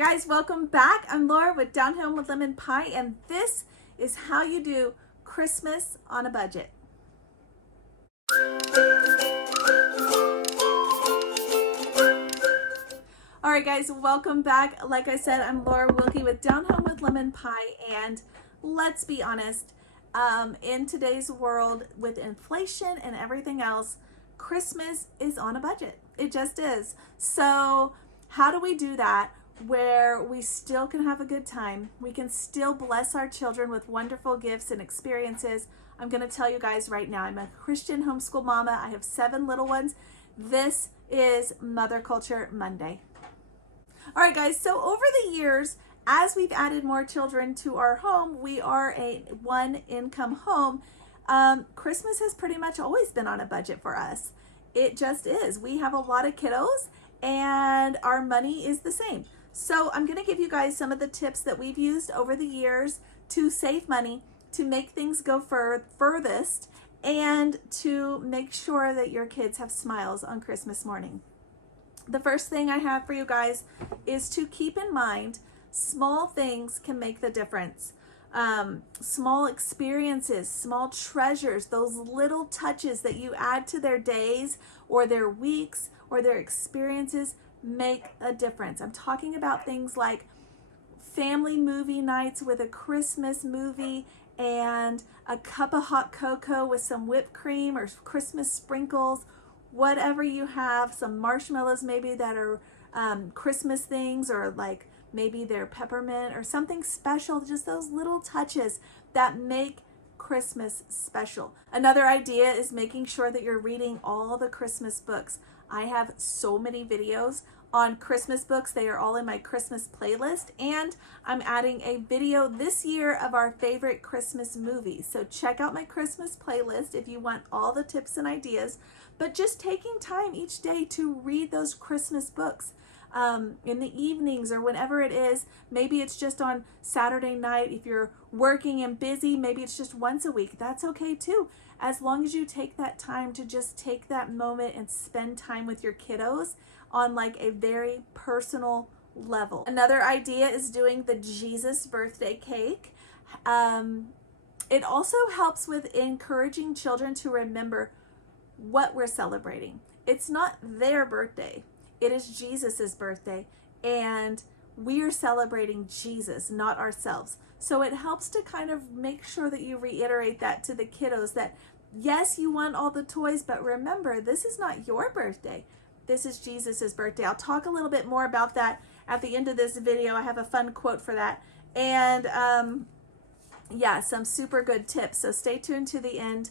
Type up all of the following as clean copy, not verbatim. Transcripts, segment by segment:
Hey guys, welcome back. I'm Laura with Down Home with Lemon Pie, and this is how you do Christmas on a budget. All right guys, welcome back. Like I said, I'm Laura Wilkie with Down Home with Lemon Pie, and let's be honest, in today's world with inflation and everything else, Christmas is on a budget. It just is. So how do we do that where we still can have a good time? We can still bless our children with wonderful gifts and experiences. I'm going to tell you guys right now, I'm a Christian homeschool mama. I have 7 little ones. This is Mother Culture Monday. All right, guys, so over the years, as we've added more children to our home, we are a one-income home. Christmas has pretty much always been on a budget for us. It just is. We have a lot of kiddos, and our money is the same. So I'm going to give you guys some of the tips that we've used over the years to save money, to make things go furthest, and to make sure that your kids have smiles on Christmas morning. The first thing I have for you guys is to keep in mind small things can make the difference. Small experiences, small treasures, those little touches that you add to their days or their weeks or their experiences make a difference. I'm talking about things like family movie nights with a Christmas movie and a cup of hot cocoa with some whipped cream or Christmas sprinkles, whatever you have, some marshmallows maybe that are Christmas things, or like maybe they're peppermint or something special, just those little touches that make Christmas special. Another idea is making sure that you're reading all the Christmas books. I have so many videos on Christmas books. They are all in my Christmas playlist, and I'm adding a video this year of our favorite Christmas movies. So check out my Christmas playlist if you want all the tips and ideas, but just taking time each day to read those Christmas books in the evenings or whenever it is. Maybe it's just on Saturday night. If you're working and busy, maybe it's just once a week. That's okay too. As long as you take that time to just take that moment and spend time with your kiddos on like a very personal level. Another idea is doing the Jesus birthday cake. It also helps with encouraging children to remember what we're celebrating. It's not their birthday. It is Jesus's birthday, and we are celebrating Jesus, not ourselves. So it helps to kind of make sure that you reiterate that to the kiddos, that yes, you want all the toys, but remember, this is not your birthday. This is Jesus's birthday. I'll talk a little bit more about that at the end of this video. I have a fun quote for that. And yeah, some super good tips. So stay tuned to the end.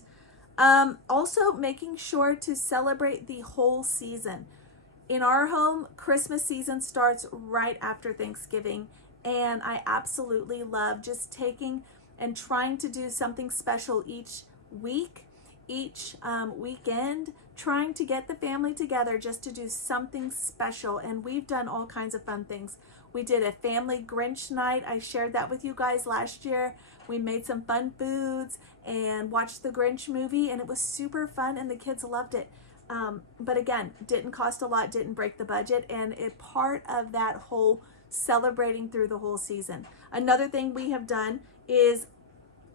Also making sure to celebrate the whole season. In our home, Christmas season starts right after Thanksgiving, and I absolutely love just taking and trying to do something special each week, each weekend, trying to get the family together just to do something special. And we've done all kinds of fun things. We did a family Grinch night. I shared that with you guys last year. We made some fun foods and watched the Grinch movie, and it was super fun, and the kids loved it. But again, didn't cost a lot, didn't break the budget, and a part of that whole celebrating through the whole season. Another thing we have done is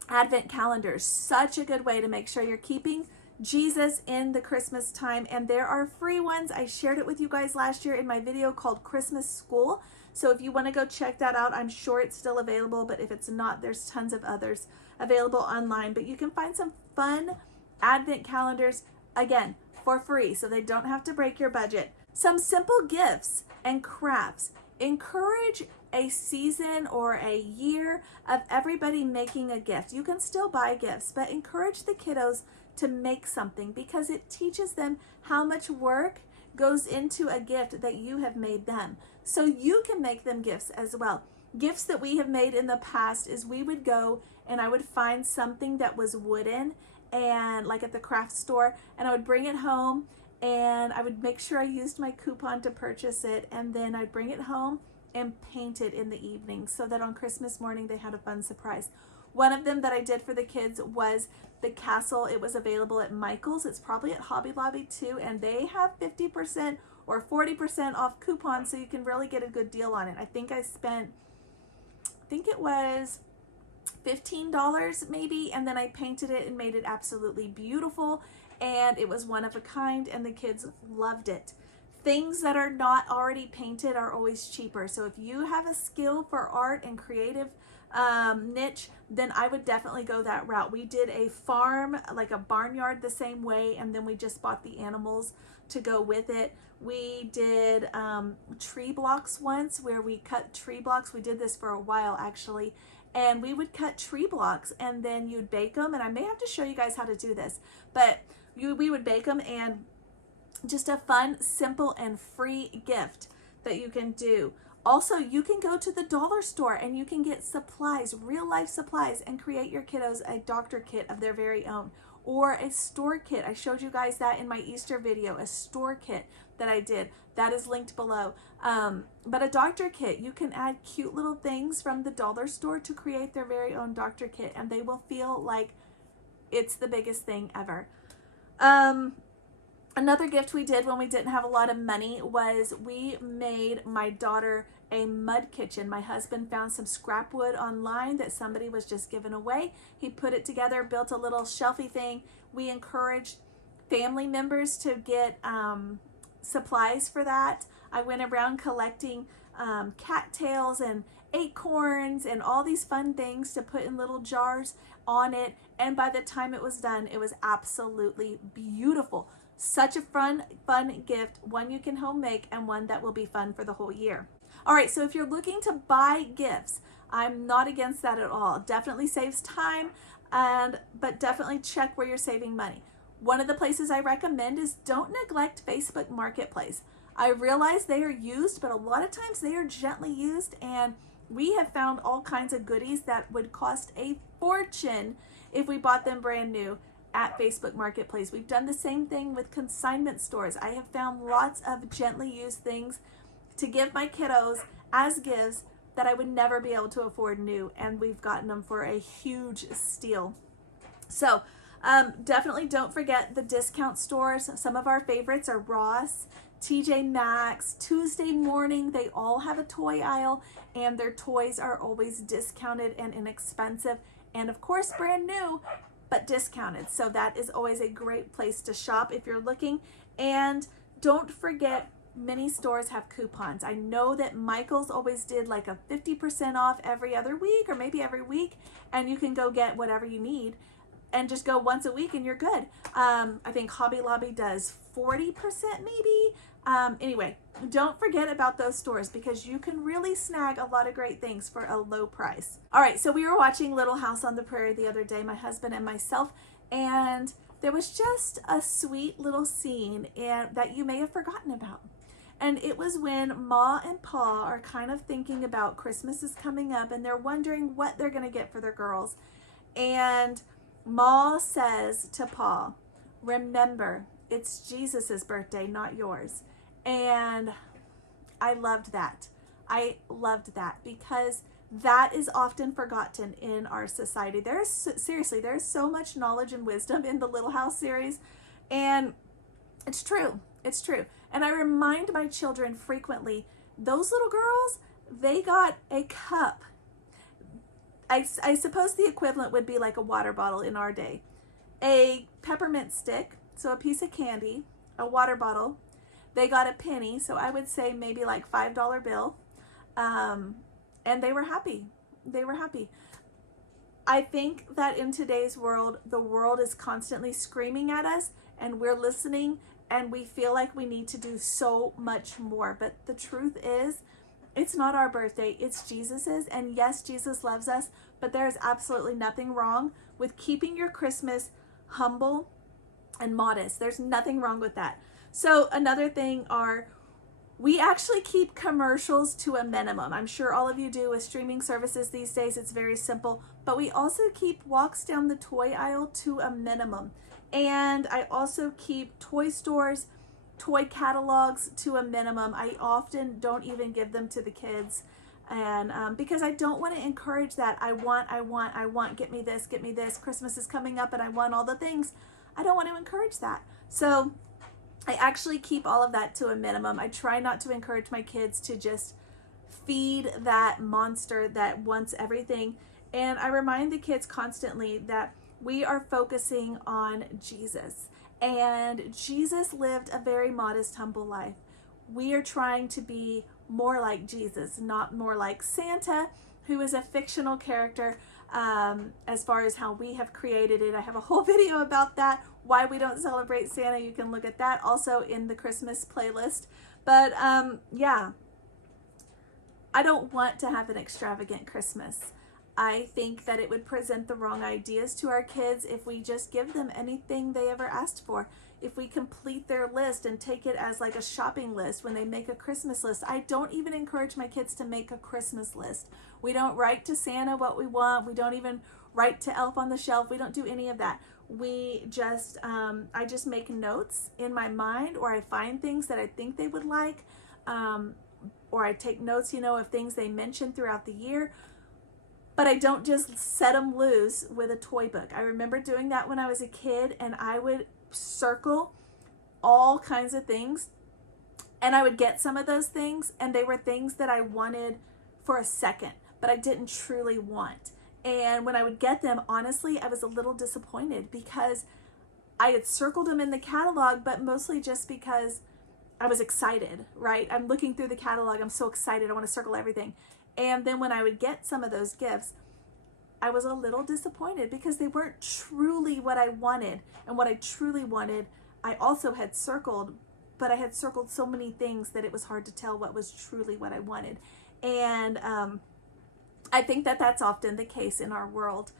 Advent calendars. Such a good way to make sure you're keeping Jesus in the Christmas time, and there are free ones. I shared it with you guys last year in my video called Christmas School. So if you want to go check that out, I'm sure it's still available, but if it's not, there's tons of others available online. But you can find some fun Advent calendars, again, for free, so they don't have to break your budget. Some simple gifts and crafts. Encourage a season or a year of everybody making a gift. You can still buy gifts, but encourage the kiddos to make something, because it teaches them how much work goes into a gift that you have made them. So you can make them gifts as well. Gifts that we have made in the past is we would go and I would find something that was wooden, and like at the craft store, and I would bring it home, and I would make sure I used my coupon to purchase it, and then I'd bring it home and paint it in the evening so that on Christmas morning they had a fun surprise. One of them that I did for the kids was the castle. It was available at Michael's. It's probably at Hobby Lobby too, and they have 50% or 40% off coupons, so you can really get a good deal on it. I think it was $15 maybe, and then I painted it and made it absolutely beautiful, and it was one of a kind, and the kids loved it. Things that are not already painted are always cheaper. So if you have a skill for art and creative niche, then I would definitely go that route. We did a farm, like a barnyard, the same way, and then we just bought the animals to go with it. We did tree blocks once, where we cut tree blocks. We did this for a while actually, and we would cut tree blocks and then you'd bake them, and I may have to show you guys how to do this, but we would bake them, and just a fun, simple, and free gift that you can do. Also, you can go to the dollar store and you can get supplies, real life supplies, and create your kiddos a doctor kit of their very own, or a store kit. I showed you guys that in my Easter video, a store kit that I did. That is linked below. But a doctor kit, you can add cute little things from the dollar store to create their very own doctor kit, and they will feel like it's the biggest thing ever. Another gift we did when we didn't have a lot of money was we made my daughter a mud kitchen. My husband found some scrap wood online that somebody was just giving away. He put it together, built a little shelfie thing. We encouraged family members to get supplies for that. I went around collecting cattails and acorns and all these fun things to put in little jars on it. And by the time it was done, it was absolutely beautiful. Such a fun gift, one you can home make and one that will be fun for the whole year. All right, so if you're looking to buy gifts, I'm not against that at all. Definitely saves time, but definitely check where you're saving money. One of the places I recommend is don't neglect Facebook Marketplace. I realize they are used, but a lot of times they are gently used, and we have found all kinds of goodies that would cost a fortune if we bought them brand new at Facebook Marketplace. We've done the same thing with consignment stores. I have found lots of gently used things to give my kiddos as gifts that I would never be able to afford new, and we've gotten them for a huge steal. So definitely don't forget the discount stores. Some of our favorites are Ross, TJ Maxx, Tuesday Morning. They all have a toy aisle, and their toys are always discounted and inexpensive, and of course brand new, but discounted. So that is always a great place to shop if you're looking. And don't forget, many stores have coupons. I know that Michael's always did like a 50% off every other week, or maybe every week, and you can go get whatever you need and just go once a week and you're good. I think Hobby Lobby does 40% maybe. Anyway, don't forget about those stores, because you can really snag a lot of great things for a low price. All right, so we were watching Little House on the Prairie the other day, my husband and myself, and there was just a sweet little scene that you may have forgotten about. And it was when Ma and Pa are kind of thinking about Christmas is coming up, and they're wondering what they're going to get for their girls. And Ma says to Pa, "Remember, it's Jesus's birthday, not yours." And I loved that. I loved that, because that is often forgotten in our society. Seriously, there's so much knowledge and wisdom in the Little House series, and it's true. It's true. And I remind my children frequently, those little girls, they got a cup. I suppose the equivalent would be like a water bottle in our day. A peppermint stick, so a piece of candy, a water bottle. They got a penny, so I would say maybe like $5 bill. And they were happy. They were happy. I think that in today's world, the world is constantly screaming at us, and we're listening, and we feel like we need to do so much more. But the truth is, it's not our birthday, it's Jesus's. And yes, Jesus loves us, but there is absolutely nothing wrong with keeping your Christmas humble and modest. There's nothing wrong with that. So another thing we actually keep commercials to a minimum. I'm sure all of you do with streaming services these days. It's very simple, but we also keep walks down the toy aisle to a minimum. And I also keep toy stores, toy catalogs to a minimum. I often don't even give them to the kids, and because I don't want to encourage that. I want, get me this, Christmas is coming up and I want all the things. I don't want to encourage that. So I actually keep all of that to a minimum. I try not to encourage my kids to just feed that monster that wants everything. And I remind the kids constantly that we are focusing on Jesus. And Jesus lived a very modest, humble life. We are trying to be more like Jesus, not more like Santa, who is a fictional character as far as how we have created it. I have a whole video about that, why we don't celebrate Santa. You can look at that also in the Christmas playlist. But yeah, I don't want to have an extravagant Christmas. I think that it would present the wrong ideas to our kids if we just give them anything they ever asked for. If we complete their list and take it as like a shopping list when they make a Christmas list. I don't even encourage my kids to make a Christmas list. We don't write to Santa what we want. We don't even write to Elf on the Shelf. We don't do any of that. We just, I just make notes in my mind, or I find things that I think they would like, or I take notes, of things they mention throughout the year. But I don't just set them loose with a toy book. I remember doing that when I was a kid, and I would circle all kinds of things, and I would get some of those things, and they were things that I wanted for a second, but I didn't truly want. And when I would get them, honestly, I was a little disappointed because I had circled them in the catalog, but mostly just because I was excited, right? I'm looking through the catalog. I'm so excited. I want to circle everything. And then when I would get some of those gifts, I was a little disappointed because they weren't truly what I wanted. And what I truly wanted, I also had circled, but I had circled so many things that it was hard to tell what was truly what I wanted. And I think that that's often the case in our world.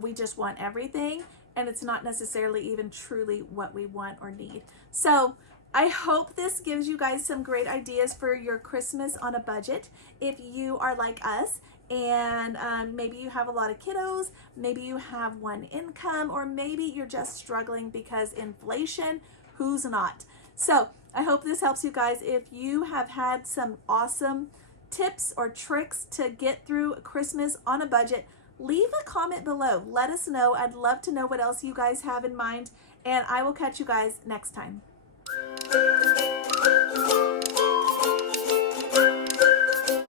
We just want everything, and it's not necessarily even truly what we want or need. So I hope this gives you guys some great ideas for your Christmas on a budget. If you are like us and maybe you have a lot of kiddos, maybe you have one income, or maybe you're just struggling because inflation, who's not? So I hope this helps you guys. If you have had some awesome tips or tricks to get through Christmas on a budget, leave a comment below. Let us know. I'd love to know what else you guys have in mind, and I will catch you guys next time.